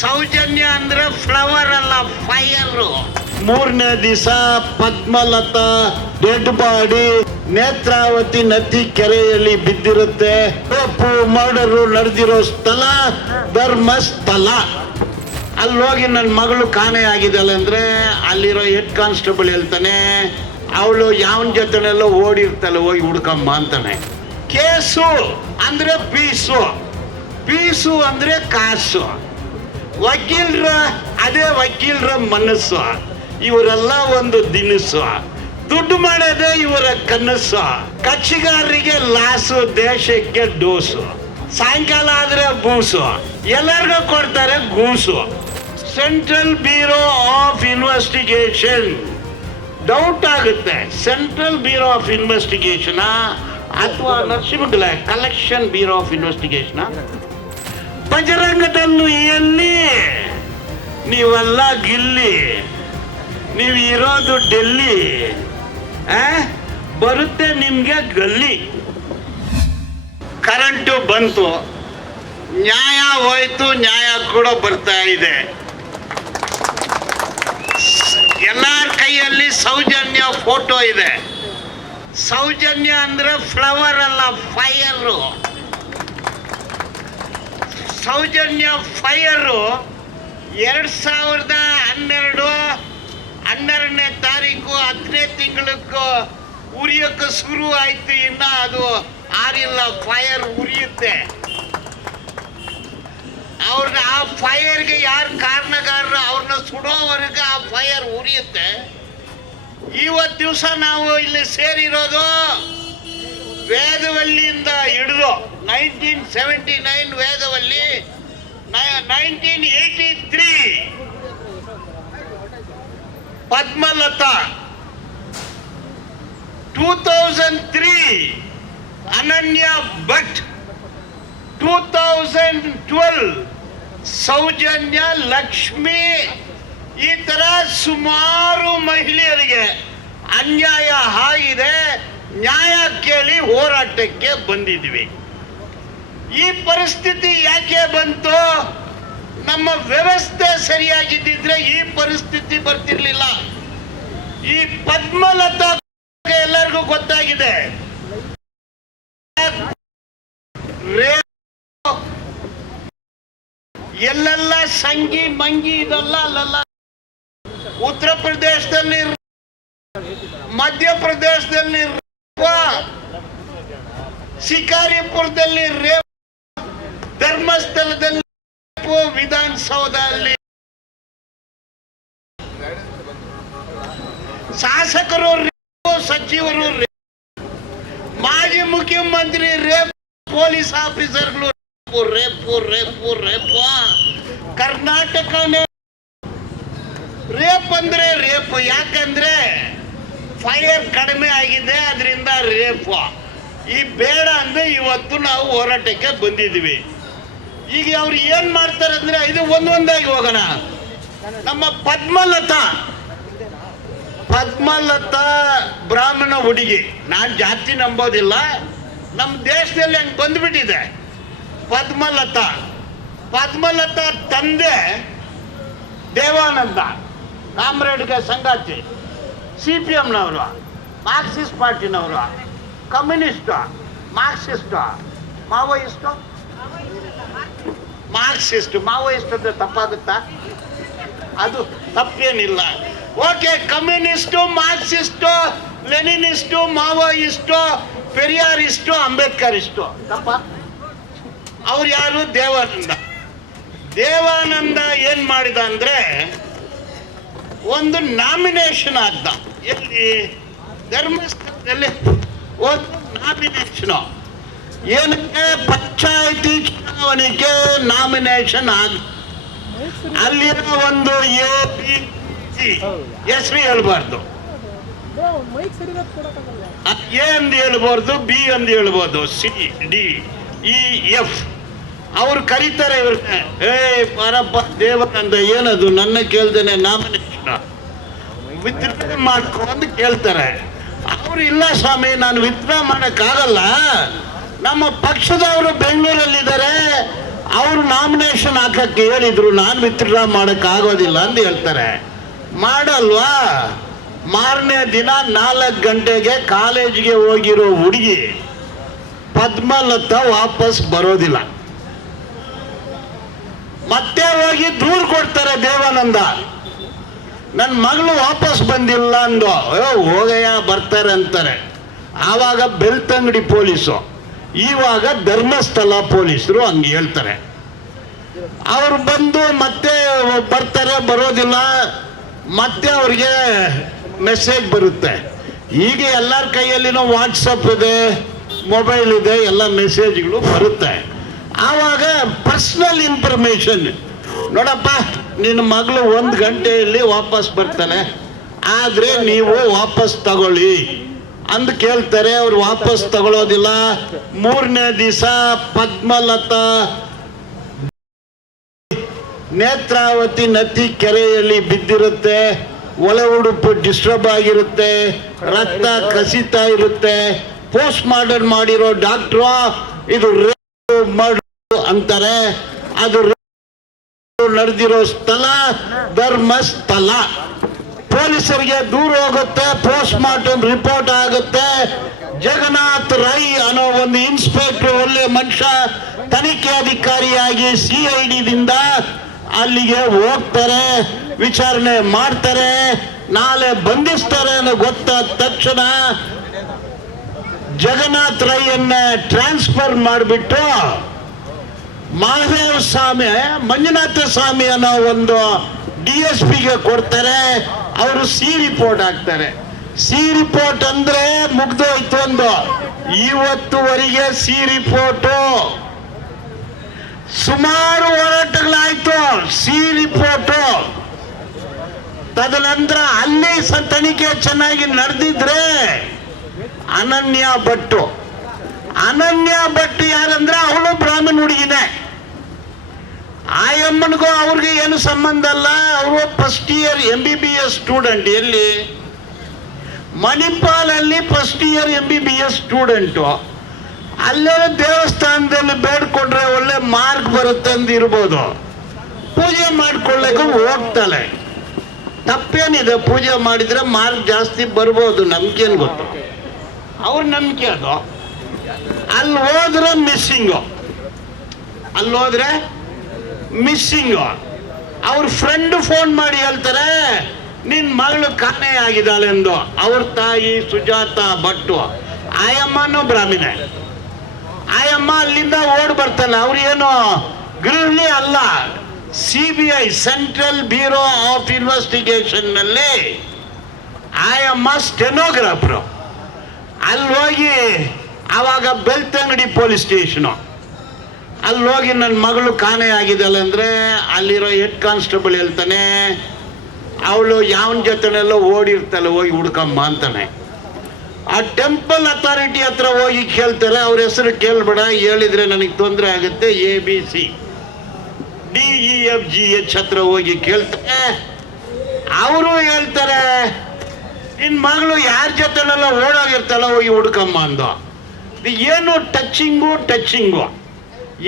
ಸೌಜನ್ಯ ಅಂದ್ರೆ ಫ್ಲವರ್ ಅಲ್ಲ, ಫೈರ್. ಮೂರನೇ ದಿವಸ ಪದ್ಮಲತಾ ಡೆಡ್ ಬಾಡಿ ನೇತ್ರಾವತಿ ನದಿ ಕೆರೆಯಲ್ಲಿ ಬಿದ್ದಿರುತ್ತೆ. ಮರ್ಡರ್ ನಡೆದಿರೋ ಸ್ಥಳ ಧರ್ಮಸ್ಥಳ. ಅಲ್ಲಿ ಹೋಗಿ ನನ್ನ ಮಗಳು ಕಾಣೆ ಆಗಿದ್ದಾಳೆ ಅಂದ್ರೆ ಅಲ್ಲಿರೋ ಹೆಡ್ ಕಾನ್ಸ್ಟೇಬಲ್ ಹೇಳ್ತಾನೆ, ಅವಳು ಯಾವನ ಜೊತೆನೆಲ್ಲ ಓಡಿರ್ತಾಳೆ, ಹೋಗಿ ಹುಡ್ಕಮ್ಮ ಅಂತಾನೆ. ಕೇಸು ಅಂದ್ರೆ ಪೀಸು, ಪೀಸು ಅಂದ್ರೆ ಕಾಸು. ವಕೀಲರ ಅದೇ ವಕೀಲರ ಮನಸ್ಸು. ಇವರೆಲ್ಲ ಒಂದು ದಿನಸು, ದುಡ್ಡು ಮಾಡೋದೇ ಇವರ ಕನಸು. ಕಕ್ಷಿಗಾರರಿಗೆ ಲಾಸು, ದೇಶಕ್ಕೆ ಡೋಸು. ಸಾಯಂಕಾಲ ಆದ್ರೆ ಬೂಸು, ಎಲ್ಲರಿಗೂ ಕೊಡ್ತಾರೆ ಗೂಸು. Central bureau of investigation. Doubt ಆಗುತ್ತೆ, ಸೆಂಟ್ರಲ್ ಬ್ಯೂರೋ ಆಫ್ ಇನ್ವೆಸ್ಟಿಗೇಷನ್ ಅಥವಾ ನರಸಿಂಹಗಲ ಕಲೆಕ್ಷನ್ ಬ್ಯೂರೋ ಆಫ್ ಇನ್ವೆಸ್ಟಿಗೇಷನ್. ಬಜರಂಗದಲ್ಲೂ ಎಲ್ಲಿ, ನೀವೆಲ್ಲ ಗಿಲ್ಲಿ, ನೀವು ಇರೋದು ಡೆಲ್ಲಿ, ಬರುತ್ತೆ ನಿಮ್ಗೆ ಗಲ್ಲಿ. ಕರೆಂಟು ಬಂತು, ನ್ಯಾಯ ಹೋಯ್ತು, ನ್ಯಾಯ ಕೂಡ ಬರ್ತಾ ಇದೆ. ಎಲ್ಲರ ಕೈಯಲ್ಲಿ ಸೌಜನ್ಯ ಫೋಟೋ ಇದೆ. ಸೌಜನ್ಯ ಅಂದ್ರೆ ಫ್ಲವರ್ ಅಲ್ಲ, ಫೈರ್. ಸೌಜನ್ಯ ಫೈರು 2012 ತಾರೀಕು 10ನೇ ತಿಂಗಳಕ್ಕೂ ಉರಿಯೋಕ್ಕೆ ಶುರು ಆಯ್ತು. ಇನ್ನ ಅದು ಆರಿಲ್ಲ, ಫೈರ್ ಉರಿಯುತ್ತೆ. ಅವ್ರನ್ನ ಆ ಫೈರ್ಗೆ ಯಾರು ಕಾರಣಗಾರರು ಅವ್ರನ್ನ ಸುಡೋವರೆಗೆ ಆ ಫೈರ್ ಉರಿಯುತ್ತೆ. ಇವತ್ತು ದಿವಸ ನಾವು ಇಲ್ಲಿ ಸೇರಿರೋದು ವೇದವಲ್ಲಿಯಿಂದ ಹಿಡಿದು 1979 ವೇದವಲ್ಲಿ, 1983 ಪದ್ಮಲತಾ, 2003 ಅನನ್ಯ ಭಟ್, 2012 ಸೌಜನ್ಯ ಲಕ್ಷ್ಮಿ. ಈ ತರ ಸುಮಾರು ಮಹಿಳೆಯರಿಗೆ ಅನ್ಯಾಯ ಆಗಿದೆ. ನ್ಯಾಯ ಕೇಳಿ ಹೋರಾಟಕ್ಕೆ ಬಂದಿದ್ವಿ. ಈ ಪರಿಸ್ಥಿತಿ ಯಾಕೆ ಬಂತು? ನಮ್ಮ ವ್ಯವಸ್ಥೆ ಸರಿಯಾಗಿದ್ದಿದ್ರೆ ಈ ಪರಿಸ್ಥಿತಿ ಬರ್ತಿರ್ಲಿಲ್ಲ. ಈ ಪದ್ಮಲತಾ ಎಲ್ಲರಿಗೂ ಗೊತ್ತಾಗಿದೆ. ಎಲ್ಲೆಲ್ಲ ಸಂಗಿ ಮಂಗಿ ಇದೆಲ್ಲ ಅಲ್ಲೆಲ್ಲ. ಉತ್ತರ ಪ್ರದೇಶದಲ್ಲಿ, ಮಧ್ಯಪ್ರದೇಶದಲ್ಲಿ, ಶಿಕಾರಿಪುರದಲ್ಲಿ ರೇಪ್, ಧರ್ಮಸ್ಥಳದಲ್ಲಿ ವಿಧಾನಸೌಧದಲ್ಲಿ ಶಾಸಕರು ರೇಪ್, ಸಚಿವರು ರೇಪ್, ಮಾಜಿ ಮುಖ್ಯಮಂತ್ರಿ ರೇಪ್, ಪೊಲೀಸ್ ಆಫೀಸರ್ಗಳು ರೇಪು ರೇಪು ರೇಪು. ಕರ್ನಾಟಕನೇ ರೇಪ್ ಅಂದ್ರೆ ರೇಪ್. ಯಾಕಂದ್ರೆ ಫೈರ್ ಕಡಿಮೆ ಆಗಿದೆ, ಅದರಿಂದ ರೇಪ್. ಈ ಬೇಡ ಅಂದ್ರೆ ಇವತ್ತು ನಾವು ಹೋರಾಟಕ್ಕೆ ಬಂದಿದ್ವಿ. ಈಗ ಅವ್ರು ಏನ್ ಮಾಡ್ತಾರೆ ಅಂದ್ರೆ, ಇದು ಒಂದೊಂದಾಗಿ ಹೋಗೋಣ. ನಮ್ಮ ಪದ್ಮಲತಾ ಬ್ರಾಹ್ಮಣ ಹುಡುಗಿ. ನಾನು ಜಾತಿ ನಂಬೋದಿಲ್ಲ, ನಮ್ಮ ದೇಶದಲ್ಲಿ ಹಂಗೆ ಬಂದ್ಬಿಟ್ಟಿದೆ. ಪದ್ಮಲತಾ ತಂದೆ ದೇವಾನಂದ, ಕಾಮ್ರೇಡ್ಗೆ ಸಂಗಾತಿ, CPMನವರು, ಮಾರ್ಕ್ಸಿಸ್ಟ್ ಪಾರ್ಟಿನವರು, ಕಮ್ಯುನಿಸ್ಟು, ಮಾರ್ಕ್ಸಿಸ್ಟು, ಮಾವೋಯಿಸ್ಟು. ಮಾರ್ಕ್ಸಿಸ್ಟ್ ಮಾವೋಯಿಸ್ಟ್ ಅಂದ್ರೆ ತಪ್ಪಾಗುತ್ತಾ? ಅದು ತಪ್ಪೇನಿಲ್ಲ. ಓಕೆ, ಕಮ್ಯುನಿಸ್ಟು, ಮಾರ್ಕ್ಸಿಸ್ಟು, ಲೆನಿನಿಸ್ಟು, ಮಾವೋಯಿಸ್ಟು, ಪೆರಿಯಾರಿಸ್ಟು, ಅಂಬೇಡ್ಕರಿಸ್ಟು ತಪ್ಪ? ಅವ್ರು ಯಾರು? ದೇವಾನಂದ ಏನ್ ಮಾಡಿದ ಅಂದ್ರೆ, ಒಂದು ನಾಮಿನೇಷನ್ ಆದ. ಎಲ್ಲಿ? ಧರ್ಮಸ್ಥಳದಲ್ಲಿ ಒಂದು ನಾಮಿನೇಷನ್. ಏನಕ್ಕೆ? ಪಂಚಾಯಿತಿ ಚುನಾವಣೆಗೆ ನಾಮಿನೇಷನ್ ಆದ. ಅಲ್ಲಿರೋ ಒಂದು ABCD ಹೆಸರು ಹೇಳ್ಬಾರ್ದು. A ಅಂದು ಹೇಳ್ಬಾರ್ದು, B ಅಂದು ಹೇಳ್ಬೋದು, CDEF. ಅವ್ರು ಕರೀತಾರೆ ಇವ್ರಿಗೆ, ಬರಪ್ಪ ದೇವಾನಂದ, ಏನದು ನನ್ನ ಕೇಳ್ದೇನೆ ನಾಮಿನೇಷನ್ ವಿತ್ಡ್ರಾ ಮಾಡ್ಕೊ ಅಂತ ಕೇಳ್ತಾರೆ. ಅವ್ರು ಇಲ್ಲ ಸ್ವಾಮಿ, ನಾನು ವಿತ್ಡ್ರಾ ಮಾಡಕ್ಕಾಗಲ್ಲ, ನಮ್ಮ ಪಕ್ಷದವರು ಬೆಂಗಳೂರಲ್ಲಿದ್ದಾರೆ, ಅವರು ನಾಮಿನೇಷನ್ ಹಾಕಕ್ಕೆ ಹೇಳಿದ್ರು, ನಾನು ವಿತ್ಡ್ರಾ ಮಾಡಕ್ ಆಗೋದಿಲ್ಲ ಅಂತ ಹೇಳ್ತಾರೆ. ಮಾಡಲ್ವಾ? ಮಾರನೇ ದಿನ 4 ಗಂಟೆಗೆ ಕಾಲೇಜಿಗೆ ಹೋಗಿರೋ ಹುಡುಗಿ ಪದ್ಮಲತಾ ವಾಪಸ್ ಬರೋದಿಲ್ಲ. ಮತ್ತೆ ಹೋಗಿ ದೂರು ಕೊಡ್ತಾರೆ ದೇವಾನಂದ, ನನ್ನ ಮಗಳು ವಾಪಸ್ ಬಂದಿಲ್ಲ ಅಂದು. ಹೋಗಯ್ಯ ಬರ್ತಾರೆ ಅಂತಾರೆ. ಆವಾಗ ಬೆಳ್ತಂಗಡಿ ಪೊಲೀಸು, ಇವಾಗ ಧರ್ಮಸ್ಥಳ ಪೊಲೀಸರು ಹಂಗೆ ಹೇಳ್ತಾರೆ. ಅವರು ಬಂದು ಮತ್ತೆ ಬರ್ತಾರೆ, ಬರೋದಿಲ್ಲ. ಮತ್ತೆ ಅವ್ರಿಗೆ ಮೆಸೇಜ್ ಬರುತ್ತೆ. ಈಗ ಎಲ್ಲರ ಕೈಯಲ್ಲಿನೋ ವಾಟ್ಸಪ್ ಇದೆ, ಮೊಬೈಲ್ ಇದೆ, ಎಲ್ಲ ಮೆಸೇಜ್ಗಳು ಬರುತ್ತೆ. ಆವಾಗ ಪರ್ಸನಲ್ ಇನ್ಫಾರ್ಮೇಶನ್, ನೋಡಪ್ಪ ನಿನ್ನ ಮಗಳು 1 ಗಂಟೆಯಲ್ಲಿ ವಾಪಸ್ ಬರ್ತಾನೆ, ಆದರೆ ನೀವು ವಾಪಸ್ ತಗೊಳ್ಳಿ ಅಂದು ಕೇಳ್ತಾರೆ. ಅವ್ರು ವಾಪಸ್ ತಗೊಳ್ಳೋದಿಲ್ಲ. 3ನೇ ದಿವಸ ಪದ್ಮಲತಾ ನೇತ್ರಾವತಿ ನದಿ ಕೆರೆಯಲ್ಲಿ ಬಿದ್ದಿರುತ್ತೆ. ಒಳ ಉಡುಪು ಡಿಸ್ಟರ್ಬ್ ಆಗಿರುತ್ತೆ, ರಕ್ತ ಕಸಿತಾ ಇರುತ್ತೆ. ಪೋಸ್ಟ್ ಮಾರ್ಟಮ್ ಮಾಡಿರೋ ಡಾಕ್ಟ್ರು ಇದು ಅಂತಾರೆ. ಅದು ನಡೆದಿರೋ ಸ್ಥಳ ಧರ್ಮಸ್ಥಳ. ಪೊಲೀಸರಿಗೆ ದೂರ ಹೋಗುತ್ತೆ, ಪೋಸ್ಟ್ ಮಾರ್ಟಮ್ ರಿಪೋರ್ಟ್ ಆಗುತ್ತೆ. ಜಗನ್ನಾಥ್ ರೈ ಅನ್ನೋ ಒಂದು ಇನ್ಸ್ಪೆಕ್ಟರ್, ಒಳ್ಳೆ ಮನುಷ್ಯ, ತನಿಖೆ ಅಧಿಕಾರಿಯಾಗಿ CID ಅಲ್ಲಿಗೆ ಹೋಗ್ತಾರೆ, ವಿಚಾರಣೆ ಮಾಡ್ತಾರೆ. ನಾಳೆ ಬಂಧಿಸ್ತಾರೆ ಅನ್ನೋ ಗೊತ್ತಾದ ತಕ್ಷಣ ಜಗನ್ನಾಥ್ ರೈಯನ್ನ ಟ್ರಾನ್ಸ್ಫರ್ ಮಾಡಿಬಿಟ್ಟು ಮಹಾದೇವ ಸ್ವಾಮಿ, ಮಂಜುನಾಥ ಸ್ವಾಮಿ ಅನ್ನೋ ಒಂದು DSPಗೆ ಕೊಡ್ತಾರೆ. ಅವರು C ರಿಪೋರ್ಟ್ ಹಾಕ್ತಾರೆ. C ರಿಪೋರ್ಟ್ ಅಂದ್ರೆ ಮುಗ್ದೋಯ್ತು ಒಂದು. ಇವತ್ತುವರೆಗೆ C ರಿಪೋರ್ಟು ಸುಮಾರು ಹೋರಾಟಗಳಾಯ್ತು. C ರಿಪೋರ್ಟು ತದನಂತರ ಅಲ್ಲಿ ತನಿಖೆ ಚೆನ್ನಾಗಿ ನಡೆದಿದ್ರೆ ಅನನ್ಯ ಭಟ್ಟು ಯಾರಂದ್ರೆ ಅವಳು ಬ್ರಾಹ್ಮಣ ಹುಡುಗಿನೇ. ಆಯಮ್ಮನಿಗೂ ಅವ್ರಿಗೆ ಏನು ಸಂಬಂಧ ಅಲ್ಲ. ಅವರು ಫಸ್ಟ್ ಇಯರ್ MBBS ಸ್ಟೂಡೆಂಟ್. ಎಲ್ಲಿ? ಮಣಿಪಾಲಲ್ಲಿ ಫಸ್ಟ್ ಇಯರ್ MBBS ಸ್ಟೂಡೆಂಟು. ಅಲ್ಲೇ ದೇವಸ್ಥಾನದಲ್ಲಿ ಬೇಡ್ಕೊಂಡ್ರೆ ಒಳ್ಳೆ ಮಾರ್ಕ್ ಬರುತ್ತೆ ಅಂದಿರ್ಬೋದು. ಪೂಜೆ ಮಾಡ್ಕೊಳ್ಳಕ್ಕೆ ಹೋಗ್ತಾಳೆ. ತಪ್ಪೇನಿದೆ? ಪೂಜೆ ಮಾಡಿದ್ರೆ ಮಾರ್ಕ್ ಜಾಸ್ತಿ ಬರ್ಬೋದು, ನಮ್ಗೇನು ಗೊತ್ತು, ಅವ್ರ ನಂಬಿಕೆ ಅದು. ಅಲ್ಲಿ ಹೋದ್ರೆ ಮಿಸ್ಸಿಂಗು. ಅವ್ರ ಫ್ರೆಂಡ್ ಫೋನ್ ಮಾಡಿ ಹೇಳ್ತಾರೆ, ನಿನ್ನ ಮಗಳು ಕಾಣೆ ಆಗಿದ್ದಾಳೆ ಎಂದು. ಅವ್ರ ತಾಯಿ ಸುಜಾತ ಭಟ್ಟು, ಆಯಮ್ಮನೂ ಬ್ರಾಹ್ಮಣೆ. ಆಯಮ್ಮ ಅಲ್ಲಿಂದ ಓಡ್ ಬರ್ತಾನೆ. ಅವ್ರು ಏನು ಗೃಹಿಣಿ ಅಲ್ಲ, CBI central bureau of investigation ನಲ್ಲಿ ಆಯಮ್ಮ ಸ್ಟೆನೋಗ್ರಾಫರು. ಅಲ್ಲಿ ಹೋಗಿ ಆವಾಗ ಬೆಳ್ತಂಗಡಿ ಪೊಲೀಸ್ ಸ್ಟೇಷನು ಅಲ್ಲಿ ಹೋಗಿ ನನ್ನ ಮಗಳು ಕಾಣೆ ಆಗಿದ್ದಾಳೆ ಅಂದರೆ ಅಲ್ಲಿರೋ ಹೆಡ್ ಕಾನ್ಸ್ಟೇಬಲ್ ಹೇಳ್ತಾನೆ, ಅವಳು ಯಾವನ ಜೊತೆನೆಲ್ಲ ಓಡಿರ್ತಾಳೆ, ಹೋಗಿ ಹುಡ್ಕಮ್ಮ ಅಂತಾನೆ. ಆ ಟೆಂಪಲ್ ಅಥಾರಿಟಿ ಹತ್ರ ಹೋಗಿ ಕೇಳ್ತಾರೆ. ಅವ್ರ ಹೆಸರು ಕೇಳ್ಬೇಡ, ಹೇಳಿದ್ರೆ ನನಗೆ ತೊಂದರೆ ಆಗುತ್ತೆ. ABCDEFGH ಹತ್ರ ಹೋಗಿ ಕೇಳ್ತಾರೆ. ಅವರು ಹೇಳ್ತಾರೆ, ನಿನ್ನ ಮಗಳು ಯಾರ ಜೊತೆನೆಲ್ಲ ಓಡೋಗಿರ್ತಾಳ, ಹೋಗಿ ಹುಡ್ಕಮ್ಮ ಅಂದು. ಏನು ಟಚ್ಚಿಂಗು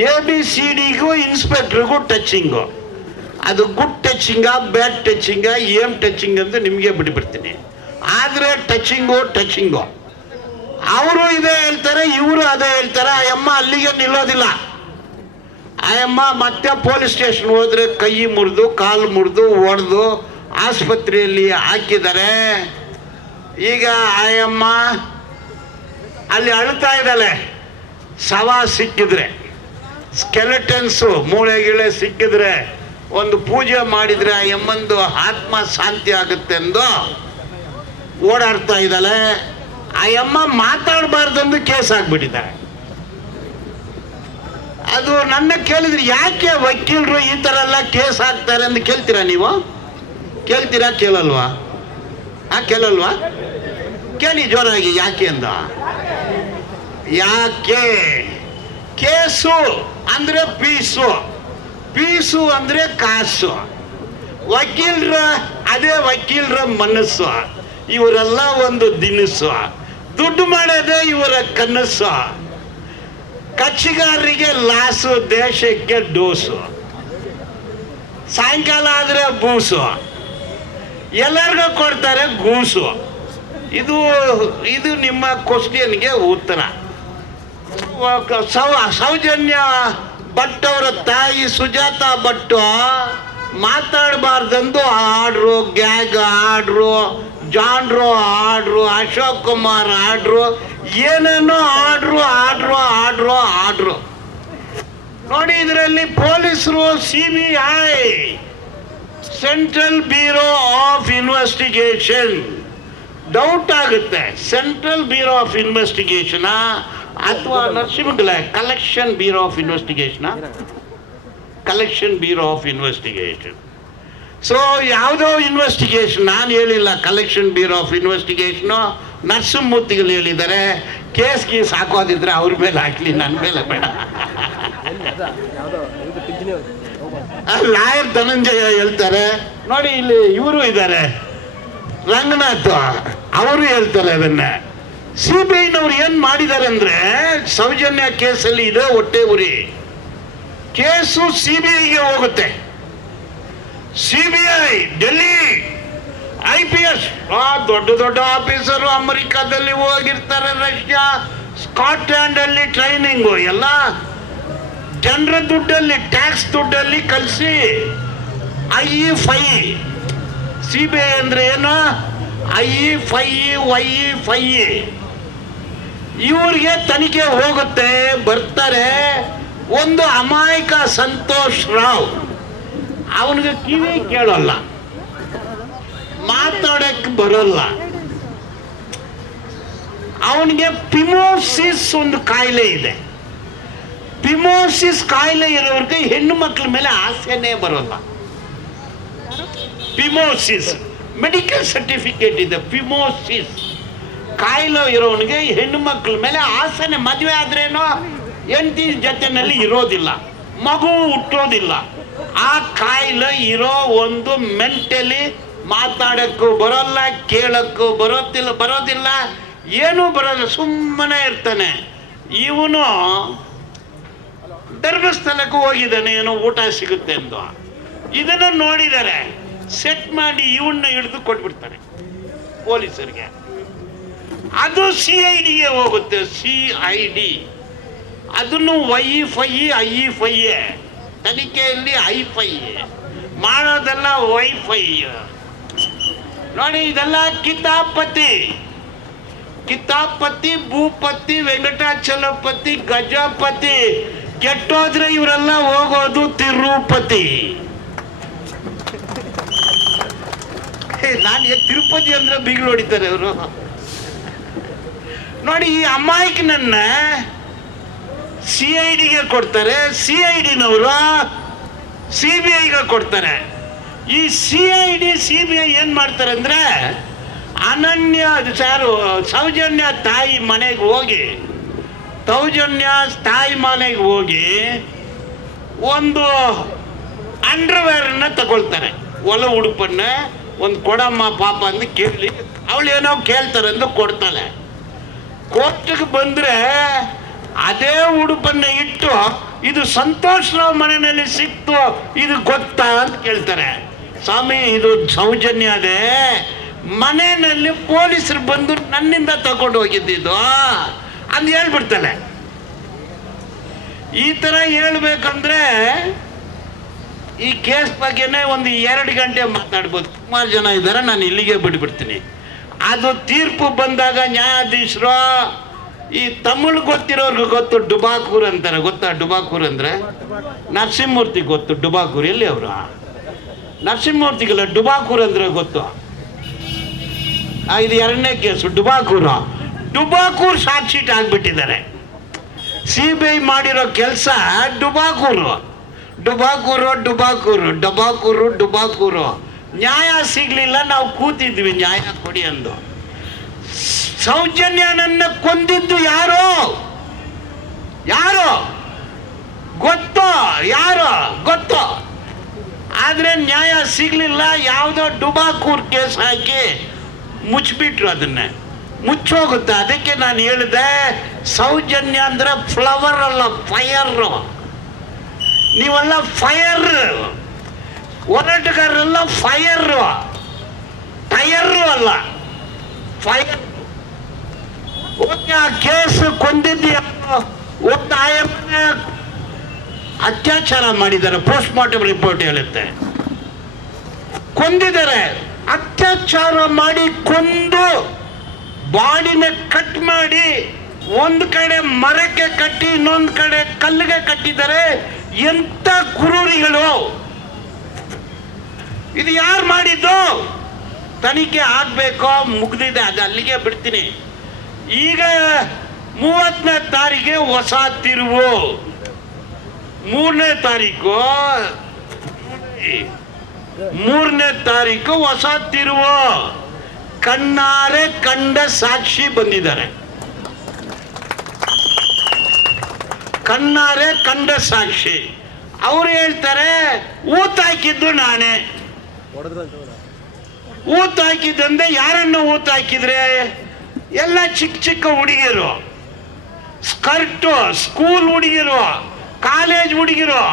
ABCDಗೂ ಇನ್ಸ್ಪೆಕ್ಟ್ರಿಗೂ ಟಚ್ಚಿಂಗು. ಅದು ಗುಡ್ ಟಚ್ಚಿಂಗ, ಬ್ಯಾಡ್ ಟಚ್ಚಿಂಗ, ಏಮ್ ಟಚ್ಚಿಂಗ್ ಅಂತ ನಿಮಗೆ ಬಿಟ್ಬಿಡ್ತೀನಿ. ಆದರೆ ಟಚ್ಚಿಂಗು ಅವರು ಇದೇ ಹೇಳ್ತಾರೆ, ಇವರು ಅದೇ ಹೇಳ್ತಾರೆ. ಆಯಮ್ಮ ಅಲ್ಲಿಗೆ ನಿಲ್ಲೋದಿಲ್ಲ. ಆಯಮ್ಮ ಮತ್ತೆ ಪೊಲೀಸ್ ಸ್ಟೇಷನ್ ಹೋದ್ರೆ ಕೈ ಮುರಿದು, ಕಾಲು ಮುರಿದು, ಒಡೆದು ಆಸ್ಪತ್ರೆಯಲ್ಲಿ ಹಾಕಿದ್ದಾರೆ. ಈಗ ಆಯಮ್ಮ ಅಲ್ಲಿ ಅಳ್ತಾ ಇದ್ದಾಳೆ. ಶವ ಸಿಕ್ಕಿದ್ರೆ, ಸ್ಕೆಲೆಟನ್ಸು, ಮೂಳೆ ಗಿಳೆ ಸಿಕ್ಕಿದ್ರೆ ಒಂದು ಪೂಜೆ ಮಾಡಿದ್ರೆ ಆ ಎಮ್ಮಂದು ಆತ್ಮ ಶಾಂತಿ ಆಗುತ್ತೆ ಎಂದು ಓಡಾಡ್ತಾ ಇದ್ದಾಳೆ. ಆ ಅಮ್ಮ ಮಾತಾಡಬಾರ್ದಂದು ಕೇಸ್ ಆಗ್ಬಿಟ್ಟಿದ್ದಾರೆ. ಅದು ನನ್ನ ಕೇಳಿದ್ರೆ, ಯಾಕೆ ವಕೀಲರು ಈ ಥರ ಎಲ್ಲ ಕೇಸ್ ಹಾಕ್ತಾರೆ ಅಂತ ಕೇಳ್ತೀರಾ ನೀವು? ಕೇಳ್ತೀರಾ? ಕೇಳಲ್ವಾ? ಕೇಳಲ್ವಾ? ಕೇಳಿ ಜೋರಾಗಿ. ಯಾಕೆ ಅಂದ? ಯಾಕೆ? ಕೇಸು ಅಂದ್ರೆ ಪೀಸು ಅಂದ್ರೆ ಕಾಸು. ಅದೇ ವಕೀಲರ ಮನಸ್ಸು. ಇವರೆಲ್ಲ ಒಂದು ದಿನಸ್ಸು. ದುಡ್ಡು ಮಾಡೋದೇ ಇವರ ಕನಸು. ಕಚ್ಚಿಗಾರರಿಗೆ ಲಾಸು, ದೇಶಕ್ಕೆ ಡೋಸು, ಸಾಯಂಕಾಲ ಆದರೆ ಬೂಸು, ಎಲ್ಲರಿಗೂ ಕೊಡ್ತಾರೆ ಗೂಸು. ಇದು ನಿಮ್ಮ ಕ್ವಶನ್ಗೆ ಉತ್ತರ. ಸೌಜನ್ಯ ಭಟ್ ಅವರ ತಾಯಿ ಸುಜಾತ ಭಟ್ ಮಾತಾಡಬಾರ್ದಂದು ಆಡ್ರು, ಗ್ಯಾಗ್ ಆಡ್ರು, ಜಾನ್ರು ಆಡ್ರು, ಅಶೋಕ್ ಕುಮಾರ್ ಆಡ್ರು, ಏನೇನೋ ಆಡ್ರು. ನೋಡಿ, ಇದರಲ್ಲಿ ಪೊಲೀಸರು CBI central bureau of investigation doubt ಆಗುತ್ತೆ. ಸೆಂಟ್ರಲ್ ಬ್ಯೂರೋ ಆಫ್ ಇನ್ವೆಸ್ಟಿಗೇಷನ್ ಅಥವಾ ನರಸಿಂಹಗಲ collection bureau of investigation, collection bureau of investigation. So ಯಾವುದೋ ಇನ್ವೆಸ್ಟಿಗೇಷನ್, ನಾನು ಹೇಳಿಲ್ಲ. ಕಲೆಕ್ಷನ್ ಬ್ಯೂರೋ ಆಫ್ ಇನ್ವೆಸ್ಟಿಗೇಷನು ನರಸಿಂಹಮೂರ್ತಿಗಳು ಹೇಳಿದ್ದಾರೆ. ಕೇಸ್ಗೆ ಹಾಕೋದಿದ್ರೆ ಅವ್ರ ಮೇಲೆ ಹಾಕ್ಲಿ, ನನ್ನ ಮೇಲೆ ಬೇಡ. ಲಾಯರ್ ಧನಂಜಯ ಹೇಳ್ತಾರೆ. ನೋಡಿ, ಇಲ್ಲಿ ಇವರು ಇದ್ದಾರೆ, ರಂಗನಾಥ್, ಅವರು ಹೇಳ್ತಾರೆ ಅದನ್ನ. CBIನವ್ರು ಏನ್ ಮಾಡಿದ್ದಾರೆ ಅಂದ್ರೆ, ಸೌಜನ್ಯ ಕೇಸಲ್ಲಿ ಇದೆ ಹೊಟ್ಟೆ ಉರಿ. ಕೇಸು CBIಗೆ ಹೋಗುತ್ತೆ. CBI ಡೆಲ್ಲಿ IPS ದೊಡ್ಡ ಆಫೀಸರು ಅಮೆರಿಕಾದಲ್ಲಿ ಹೋಗಿರ್ತಾರೆ, ರಷ್ಯಾ, ಸ್ಕಾಟ್ಲ್ಯಾಂಡ್ ಅಲ್ಲಿ ಟ್ರೈನಿಂಗು, ಎಲ್ಲ ಜನರ ದುಡ್ಡಲ್ಲಿ, ಟ್ಯಾಕ್ಸ್ ದುಡ್ಡಲ್ಲಿ ಕಲಿಸಿ IE5. CBI ಅಂದ್ರೆ ಏನು? IE5 ಇವ್ರಿಗೆ ತನಿಖೆ ಹೋಗುತ್ತೆ. ಬರ್ತಾರೆ, ಒಂದು ಅಮಾಯಕ ಸಂತೋಷ್ ರಾವ್, ಅವನಿಗೆ ಕಿವಿ ಕೇಳಲ್ಲ, ಮಾತಾಡಕ್ಕೆ ಬರೋಲ್ಲ. ಅವನಿಗೆ ಪಿಮೋಸಿಸ್ ಒಂದು ಕಾಯಿಲೆ ಇದೆ. ಪಿಮೋಸಿಸ್ ಕಾಯಿಲೆ ಇರೋರಿಗೆ ಹೆಣ್ಣು ಮಕ್ಕಳ ಮೇಲೆ ಆಸೆನೇ ಬರೋಲ್ಲ. ಪಿಮೋಸಿಸ್ ಮೆಡಿಕಲ್ ಸರ್ಟಿಫಿಕೇಟ್ ಇದೆ. ಪಿಮೋಸಿಸ್ ಕಾಯಿಲೆ ಇರೋವನಿಗೆ ಹೆಣ್ಣು ಮಕ್ಕಳ ಮೇಲೆ ಆಸೆನೆ. ಮದುವೆ ಆದ್ರೇನೋ ಹೆಂಡತಿ ಜೊತೆನಲ್ಲಿ ಇರೋದಿಲ್ಲ, ಮಗು ಹುಟ್ಟೋದಿಲ್ಲ. ಆ ಕಾಯಿಲೆ ಇರೋ ಒಂದು ಮೆಂಟಲಿ ಮಾತಾಡಕ್ಕೂ ಬರೋಲ್ಲ, ಕೇಳಕ್ಕೂ ಬರೋದಿಲ್ಲ, ಏನೂ ಬರೋಲ್ಲ, ಸುಮ್ಮನೆ ಇರ್ತಾನೆ. ಇವನು ಧರ್ಮಸ್ಥಳಕ್ಕೂ ಹೋಗಿದ್ದಾನೆ, ಏನೋ ಊಟ ಸಿಗುತ್ತೆ ಎಂದು. ಇದನ್ನು ನೋಡಿದರೆ ಸೆಟ್ ಮಾಡಿ ಇವನ್ನ ಹಿಡಿದು ಕೊಟ್ಬಿಡ್ತಾರೆ ಪೊಲೀಸರಿಗೆ. ಅದು CIDಗೆ ಹೋಗುತ್ತೆ. CID ಅದನ್ನು IE5 ತನಿಖೆಯಲ್ಲಿ I5 ಮಾಡೋದೆಲ್ಲ ವೈಫೈ. ನೋಡಿ, ಇದೆಲ್ಲ ಕಿತಾಪತಿ, ಭೂಪತಿ, ವೆಂಕಟಾಚಲಪತಿ, ಗಜಪತಿ. ಕೆಟ್ಟೋದ್ರೆ ಇವರೆಲ್ಲ ಹೋಗೋದು ತಿರುಪತಿ. ನಾನು ತಿರುಪತಿ ಅಂದ್ರೆ ಬಿಗಿಲು ಹೊಡಿತಾರೆ ಅವರು. ನೋಡಿ, ಈ ಅಮಾಯಕನನ್ನ CIDಗೆ ಕೊಡ್ತಾರೆ, CIDನವರು CBIಗೆ ಕೊಡ್ತಾರೆ. ಈ CBI ಏನ್ ಮಾಡ್ತಾರೆ ಅಂದ್ರೆ, ಸೌಜನ್ಯ ತಾಯಿ ಮನೆಗೆ ಹೋಗಿ ಒಂದು ಅಂಡರ್ವೇರ್ನ ತಗೊಳ್ತಾರೆ, ಒಳ ಉಡುಪನ್ನ. ಒಂದು ಕೊಡಮ್ಮ ಪಾಪ ಅಂತ ಕೇಳಲಿ, ಅವಳು ಏನೋ ಕೇಳ್ತಾರೆ ಅಂತ ಕೊಡ್ತಾಳೆ. ಕೋರ್ಟ್ಗೆ ಬಂದ್ರೆ ಅದೇ ಉಡುಪನ್ನ ಇಟ್ಟು, ಇದು ಸಂತೋಷ್ ರಾವ್ ಮನೆಯಲ್ಲಿ ಸಿಕ್ತು, ಇದು ಗೊತ್ತಾ ಅಂತ ಕೇಳ್ತಾರೆ. ಸ್ವಾಮಿ, ಇದು ಸೌಜನ್ಯ ಅದೇ ಮನೆಯಲ್ಲಿ ಪೊಲೀಸರು ಬಂದು ನನ್ನಿಂದ ತಗೊಂಡು ಹೋಗಿದ್ದು ಅಂತ ಹೇಳ್ಬಿಡ್ತಾಳೆ. ಈ ತರ ಹೇಳ್ಬೇಕಂದ್ರೆ ಈ ಕೇಸ್ ಬಗ್ಗೆನೇ ಒಂದು 2 ಗಂಟೆ ಮಾತಾಡ್ಬೋದು. ಸುಮಾರು ಜನ ಇದ್ದಾರೆ, ನಾನು ಇಲ್ಲಿಗೆ ಬಿಟ್ಬಿಡ್ತೀನಿ. ಅದು ತೀರ್ಪು ಬಂದಾಗ ನ್ಯಾಯಾಧೀಶರು, ಈ ತಮಿಳು ಗೊತ್ತಿರೋರ್ಗೆ ಗೊತ್ತು, ಡುಬಾಕೂರ್ ಅಂತಾರೆ. ಗೊತ್ತಾ ಡುಬಾಕೂರ್ ಅಂದ್ರೆ? ನರಸಿಂಹಮೂರ್ತಿ ಗೊತ್ತು. ಡುಬಾಕೂರ್ ಎಲ್ಲಿ ಅವರು? ನರಸಿಂಹಮೂರ್ತಿಗೆಲ್ಲ ಡುಬಾಕೂರ್ ಅಂದ್ರೆ ಗೊತ್ತು. ಇದು 2ನೇ ಕೇಸು. ಡುಬಾಕೂರ್ ಶಾರ್ಟ್ ಶೀಟ್ ಆಗ್ಬಿಟ್ಟಿದ್ದಾರೆ. CBI ಮಾಡಿರೋ ಕೆಲಸ ಡುಬಾಕೂರು. ನ್ಯಾಯ ಸಿಗ್ಲಿಲ್ಲ, ನಾವು ಕೂತಿದ್ವಿ ನ್ಯಾಯ ಕೊಡಿ ಅಂದು. ಸೌಜನ್ಯನನ್ನ ಕೊಂದಿದ್ದು ಯಾರೋ ಗೊತ್ತೋ, ಆದ್ರೆ ನ್ಯಾಯ ಸಿಗ್ಲಿಲ್ಲ. ಯಾವುದೋ ಡುಬಾಕೂರ್ ಕೇಸ್ ಹಾಕಿ ಮುಚ್ಚಿಬಿಟ್ರು. ಅದನ್ನ ಮುಚ್ಚೋಗುತ್ತೆ. ಅದಕ್ಕೆ ನಾನು ಹೇಳಿದೆ, ಸೌಜನ್ಯ ಅಂದ್ರೆ ಫ್ಲವರ್ ಅಲ್ಲ, ಫೈರ್. ನೀವೆಲ್ಲ ಫೈರ್, ಹೋರಾಟಗಾರರೆಲ್ಲ ಫೈರ್, ಟೈರ್ ಅಲ್ಲ, ಫೈರ್. ಆ ಕೇಸ್ ಕೊಂದಿದ್ದೀಯ, ಒಂದು ಆಯಮ್ಮನ ಅತ್ಯಾಚಾರ ಮಾಡಿದ್ದಾರೆ, ಪೋಸ್ಟ್ ಮಾರ್ಟಮ್ ರಿಪೋರ್ಟ್ ಹೇಳುತ್ತೆ. ಕೊಂದಿದ್ದಾರೆ, ಅತ್ಯಾಚಾರ ಮಾಡಿ ಕೊಂದು ಬಾಡಿನ ಕಟ್ ಮಾಡಿ ಒಂದು ಕಡೆ ಮರಕ್ಕೆ ಕಟ್ಟಿ ಇನ್ನೊಂದು ಕಡೆ ಕಲ್ಲಿಗೆ ಕಟ್ಟಿದ್ದಾರೆ. ಎಂತ ಕ್ರೂರಿಗಳು! ಇದು ಯಾರು ಮಾಡಿದ್ದು? ತನಿಖೆ ಆಗ್ಬೇಕೋ, ಮುಗ್ದಿದೆ, ಅದು ಅಲ್ಲಿಗೆ ಬಿಡ್ತೀನಿ. ಈಗ 30ನೇ ತಾರೀಕಿಗೆ ಹೊಸ ತಿರುವು. 3ನೇ ತಾರೀಕು ಹೊಸ ತಿರುವು. ಕಣ್ಣಾರೆ ಕಂಡ ಸಾಕ್ಷಿ ಬಂದಿದ್ದಾರೆ. ಕಣ್ಣಾರೆ ಕಂಡ ಸಾಕ್ಷಿ. ಅವ್ರು ಹೇಳ್ತಾರೆ ಊತ ಹಾಕಿದ್ದು ನಾನೇ. ಊತ ಹಾಕಿದ್ದಂದ್ರೆ ಯಾರನ್ನು ಊತ ಹಾಕಿದ್ರೆ? ಎಲ್ಲ ಚಿಕ್ಕ ಚಿಕ್ಕ ಹುಡುಗಿರು, ಸ್ಕರ್ಟು, ಸ್ಕೂಲ್ ಹುಡುಗಿರು, ಕಾಲೇಜ್ ಹುಡುಗಿರು.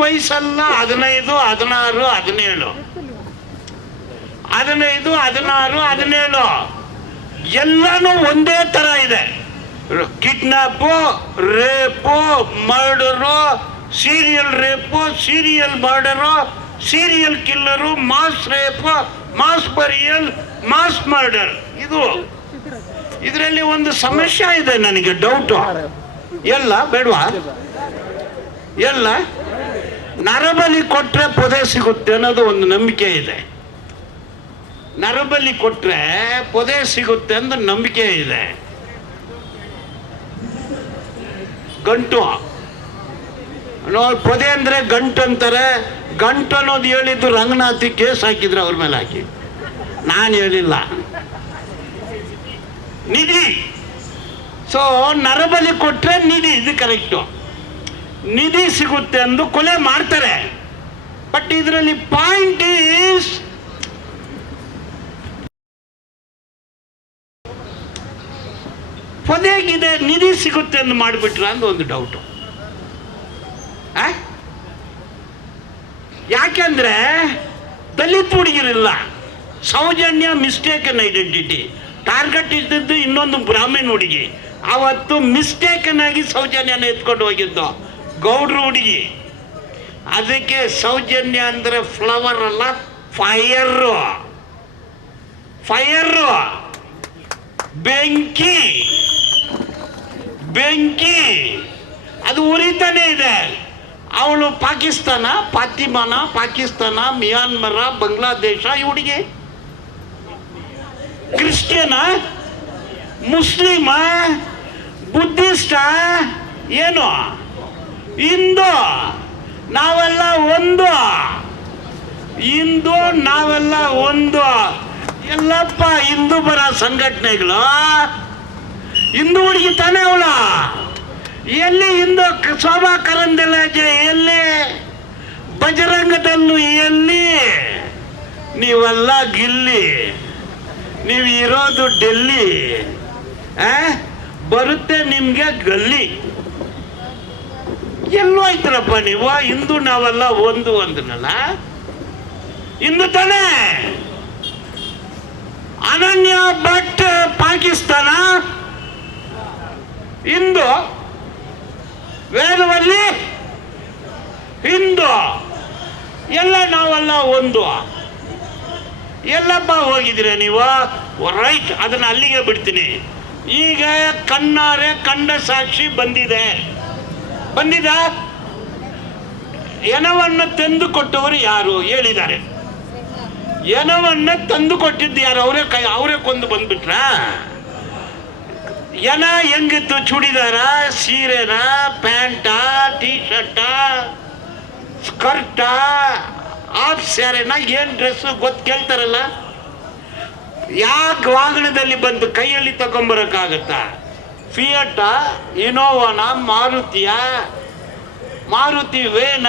ವಯಸ್ಸೆಲ್ಲ 15, 16, 17, 15, 16, 17. ಎಲ್ಲನೂ ಒಂದೇ ತರ ಇದೆ. Kidnap, rape, murder, serial rape, serial murder, serial killer, mass rape, mass burial, mass murder. ಇದರಲ್ಲಿ ಒಂದು ಸಮಸ್ಯೆ ಇದೆ, ನನಗೆ ಡೌಟು. ಎಲ್ಲ ಬೇಡವಾ? ಎಲ್ಲ ನರಬಲಿ ಕೊಟ್ರೆ ಪೊದೆ ಸಿಗುತ್ತೆ ಅನ್ನೋದು ಒಂದು ನಂಬಿಕೆ ಇದೆ. ನರಬಲಿ ಕೊಟ್ರೆ ಪೊದೆ ಸಿಗುತ್ತೆ ಅಂತ ನಂಬಿಕೆ ಇದೆ. ಗಂಟು ಪೊದೆ ಅಂದ್ರೆ ಗಂಟು ಅಂತಾರೆ. ಗಂಟು ಅನ್ನೋದು ಹೇಳಿದ್ದು ರಂಗನಾಥಿ ಕೇಸ್ ಹಾಕಿದ್ರು ಅವ್ರ ಮೇಲೆ ಹಾಕಿ, ನಾನು ಹೇಳಿಲ್ಲ. ನಿಧಿ. ಸೊ ನರಬಲಿ ಕೊಟ್ರೆ ನಿಧಿ, ಇದು ಕರೆಕ್ಟು. ನಿಧಿ ಸಿಗುತ್ತೆ ಅಂದು ಕೊಲೆ ಮಾಡ್ತಾರೆ. ಬಟ್ ಇದರಲ್ಲಿ ಪಾಯಿಂಟ್ ಈಸ್, ಪೊದೆಗಿದೆ, ನಿಧಿ ಸಿಗುತ್ತೆ ಎಂದು ಮಾಡಿಬಿಟ್ರ ಅಂತ ಒಂದು ಡೌಟು. ಯಾಕೆಂದ್ರೆ ದಲಿತ ಹುಡುಗಿರಿಲ್ಲ. Soujanya mistaken identity. ಟಾರ್ಗೆಟ್ ಇದ್ದದ್ದು ಇನ್ನೊಂದು ಬ್ರಾಹ್ಮಣ ಹುಡುಗಿ. ಅವತ್ತು ಮಿಸ್ಟೇಕನ್ ಆಗಿ ಸೌಜನ್ಯನ ಎತ್ಕೊಂಡು ಹೋಗಿದ್ದು ಗೌಡ್ರ ಹುಡುಗಿ. ಅದಕ್ಕೆ ಸೌಜನ್ಯ ಅಂದ್ರೆ ಫ್ಲವರ್ ಅಲ್ಲ, ಫೈರು. ಬೆಂಕಿ ಅದು ಉರಿತಾನೆ ಇದೆ. ಅವಳು ಪಾಕಿಸ್ತಾನ, ಪಾಕಿಸ್ತಾನ, ಮಿಯಾನ್ಮರ, ಬಾಂಗ್ಲಾದೇಶ. ಈ ಹುಡುಗಿ ಕ್ರಿಶ್ಚಿಯನ, ಮುಸ್ಲಿಮ, ಬುದ್ಧಿಸ್ಟ, ಏನು ಹಿಂದೂ? ನಾವೆಲ್ಲ ಒಂದು. ಹಿಂದೂ ನಾವೆಲ್ಲ ಒಂದು. ಎಲ್ಲಪ್ಪ ಹಿಂದೂ ಬರ ಸಂಘಟನೆಗಳು. ಹಿಂದೂ ಹುಡುಗಿ ತಾನೇ ಅವಳ. ಎಲ್ಲಿ ಹಿಂದೂ? ಶೋಭಾ ಕರಂದ್ಲಾಜೆ ಎಲ್ಲಿ? ಬಜರಂಗದಲ್ಲೂ ಎಲ್ಲಿ? ನೀವೆಲ್ಲ ಗಿಲ್ಲಿ, ನೀವು ಇರೋದು ಡೆಲ್ಲಿ. ಬರುತ್ತೆ ನಿಮ್ಗೆ ಗಲ್ಲಿ. ಎಲ್ಲೋ ಆಯ್ತರಪ್ಪ ನೀವು? ಹಿಂದೂ ನಾವೆಲ್ಲ ಒಂದು ಅಂದನಲ್ಲ, ಹಿಂದೂ ತಾನೇ. ಅನನ್ಯ ಭಟ್ ಪಾಕಿಸ್ತಾನ, ಹಿಂದೂ. ವೇದವಲ್ಲಿ ಹಿಂದೂ. ಎಲ್ಲ ನಾವೆಲ್ಲ ಒಂದು. ಎಲ್ಲಪ್ಪ ಹೋಗಿದ್ದೀರ ನೀವು? ರೈಟ್, ಅದನ್ನ ಅಲ್ಲಿಗೆ ಬಿಡ್ತೀನಿ. ಈಗ ಕಣ್ಣಾರೆ ಕಂಡ ಸಾಕ್ಷಿ ಬಂದಿದೆ. ಎನವನ್ನು ತಂದು ಕೊಟ್ಟವರು ಯಾರು ಹೇಳಿದ್ದಾರೆ? ಎನವನ್ನು ತಂದು ಕೊಟ್ಟಿದ್ದು ಯಾರು? ಅವರೇ ಕೊಂದು ಬಂದ್ಬಿಟ್ರ? ಎನ ಹೆಂಗಿತ್ತು? ಚೂಡಿದಾರ, ಸೀರೆನ, ಪ್ಯಾಂಟ, ಟೀ ಶರ್ಟ, ಸ್ಕರ್ಟ, ಆಫ್ ಸ್ಯಾರೆನ, ಏನ್ ಡ್ರೆಸ್ ಗೊತ್ತು ಕೇಳ್ತಾರಲ್ಲ. ಯಾಕೆ ವಾಹನದಲ್ಲಿ ಬಂದು ಕೈಯಲ್ಲಿ ತಗೊಂಬರಕ್ಕಾಗತ್ತ? ಫಿಯಟ, ಇನೋವಾನ, ಮಾರುತಿ ವೇನ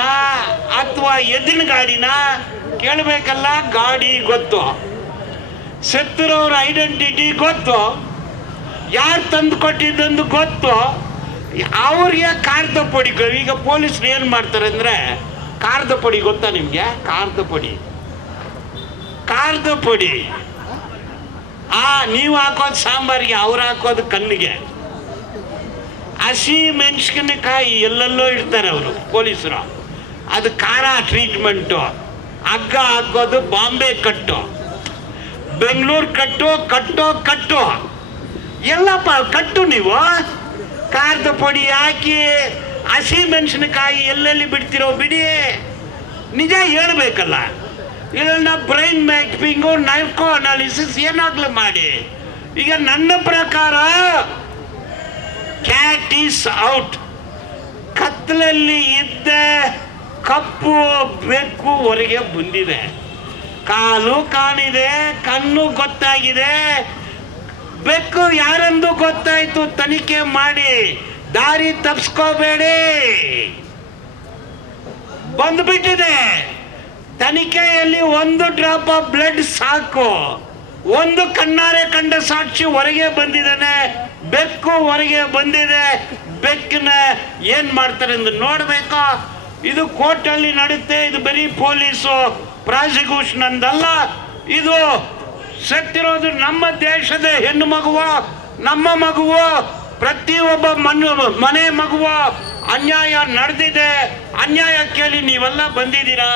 ಅಥವಾ ಎದ್ದಿನ ಗಾಡಿನ ಕೇಳಬೇಕಲ್ಲ. ಗಾಡಿ ಗೊತ್ತು, ಸತ್ತರವ್ರ ಐಡೆಂಟಿಟಿ ಗೊತ್ತು, ಯಾರು ತಂದು ಕೊಟ್ಟಿದ್ದಂದು ಗೊತ್ತು. ಅವ್ರಿಗೆ ಕಾರದ ಪುಡಿ, ಈಗ ಪೊಲೀಸ್ರು ಏನು ಮಾಡ್ತಾರೆ ಅಂದರೆ, ಕಾರದ ಪುಡಿ ಗೊತ್ತಾ ನಿಮಗೆ? ಕಾರದ ಪುಡಿ ನೀವು ಹಾಕೋದು ಸಾಂಬಾರಿಗೆ, ಅವ್ರು ಹಾಕೋದು ಕಣ್ಣಿಗೆ. ಹಸಿ ಮೆಣಸಿನಕಾಯಿ ಎಲ್ಲೆಲ್ಲೋ ಇಡ್ತಾರೆ ಅವರು ಪೊಲೀಸರು, ಅದು ಖಾರ ಟ್ರೀಟ್ಮೆಂಟು. ಹಗ್ಗ ಹಾಕೋದು ಬಾಂಬೆ ಕಟ್ಟು, ಬೆಂಗಳೂರು ಕಟ್ಟು ಎಲ್ಲಪ್ಪ ಕಟ್ಟು. ನೀವು ಖಾರದ ಪುಡಿ ಹಾಕಿ ಹಸಿ ಮೆಣಸಿನಕಾಯಿ ಎಲ್ಲೆಲ್ಲಿ ಬಿಡ್ತಿರೋ ಬಿಡಿ. ನಿಜ ಹೇಳ್ಬೇಕಲ್ಲ. ಇದನ್ನ ಬ್ರೈನ್ ಮ್ಯಾಪಿಂಗು, ನೈಕೋ ಅನಾಲಿಸಿಸ್ ಏನಾಗ್ಲೂ ಮಾಡಿ. ಈಗ ನನ್ನ ಪ್ರಕಾರ ಕ್ಯಾಟ್ ಈಸ್ ಔಟ್. ಕತ್ತಲಲ್ಲಿ ಇದ್ದ ಕಪ್ಪು ಬೆಕ್ಕು ಹೊರಗೆ ಬಂದಿದೆ. ಕಾಲು ಕಾಣಿದೆ, ಕಣ್ಣು ಗೊತ್ತಾಗಿದೆ. ಬೆಕ್ಕು ಯಾರೆಂದು ಗೊತ್ತಾಯ್ತು, ತನಿಖೆ ಮಾಡಿ. ದಾರಿ ತಪ್ಪಿಸ್ಕೋಬೇಡಿ, ಬಂದ್ಬಿಟ್ಟಿದೆ. ತನಿಖೆಯಲ್ಲಿ 1 ಡ್ರಾಪ್ ಆಫ್ ಬ್ಲಡ್ ಸಾಕು. 1 ಕಣ್ಣಾರೆ ಕಂಡ ಸಾಕ್ಷಿ ಹೊರಗೆ ಬಂದಿದ್ದಾನೆ, ಬೆಕ್ಕು ಹೊರಗೆ ಬಂದಿದೆ. ಬೆಕ್ಕನ್ನ ಏನ್ ಮಾಡ್ತಾರೆ ಎಂದು ನೋಡ್ಬೇಕು. ಇದು ಕೋರ್ಟಲ್ಲಿ ನಡುತ್ತೆ. ಇದು ಬರೀ ಪೊಲೀಸು ಪ್ರಾಸಿಕ್ಯೂಷನ್ ಅಂದಲ್ಲ. ಇದು ಸತ್ತಿರೋದು ನಮ್ಮ ದೇಶದ ಹೆಣ್ಣು ಮಗುವು, ನಮ್ಮ ಮಗುವು, ಪ್ರತಿಯೊಬ್ಬ ಮನೆ ಮಗುವು. ಅನ್ಯಾಯ ನಡೆದಿದೆ. ಅನ್ಯಾಯ ಕೇಳಿ ನೀವೆಲ್ಲ ಬಂದಿದ್ದೀರಾ.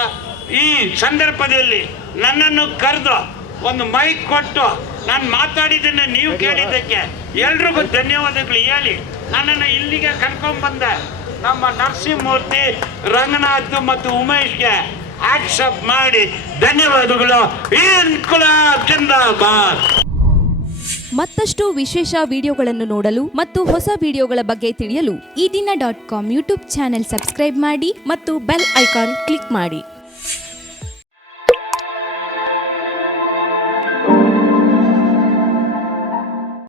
ಈ ಸಂದರ್ಭದಲ್ಲಿ ನನ್ನನ್ನು ಕರೆದು ಒಂದು ಮೈಕ್ ಕೊಟ್ಟು ನಾನು ಮಾತಾಡಿದ್ದನ್ನು ನೀವು ಕೇಳಿದ್ದಕ್ಕೆ ಎಲ್ರಿಗೂ ಧನ್ಯವಾದಗಳು ಹೇಳಿ ನನ್ನನ್ನು ಇಲ್ಲಿಗೆ ಕರ್ಕೊಂಡ್ಬಂದ ನಮ್ಮ ನರಸಿಂಹಮೂರ್ತಿ, ರಂಗನಾಥ್ ಮತ್ತು ಉಮೇಶ್ಗೆ ಆಕ್ಸೆಪ್ಟ್ ಮಾಡಿ ಧನ್ಯವಾದಗಳು. ಇನ್ಕಲಾಬ್ ಜಿಂದಾಬಾದ್. ಮತ್ತಷ್ಟು ವಿಶೇಷ ವಿಡಿಯೋಗಳನ್ನು ನೋಡಲು ಮತ್ತು ಹೊಸ ವಿಡಿಯೋಗಳ ಬಗ್ಗೆ ತಿಳಿಯಲು ಈ ದಿನ .com ಯೂಟ್ಯೂಬ್ ಚಾನೆಲ್ ಸಬ್ಸ್ಕ್ರೈಬ್ ಮಾಡಿ ಮತ್ತು ಬೆಲ್ ಐಕಾನ್ ಕ್ಲಿಕ್ ಮಾಡಿ.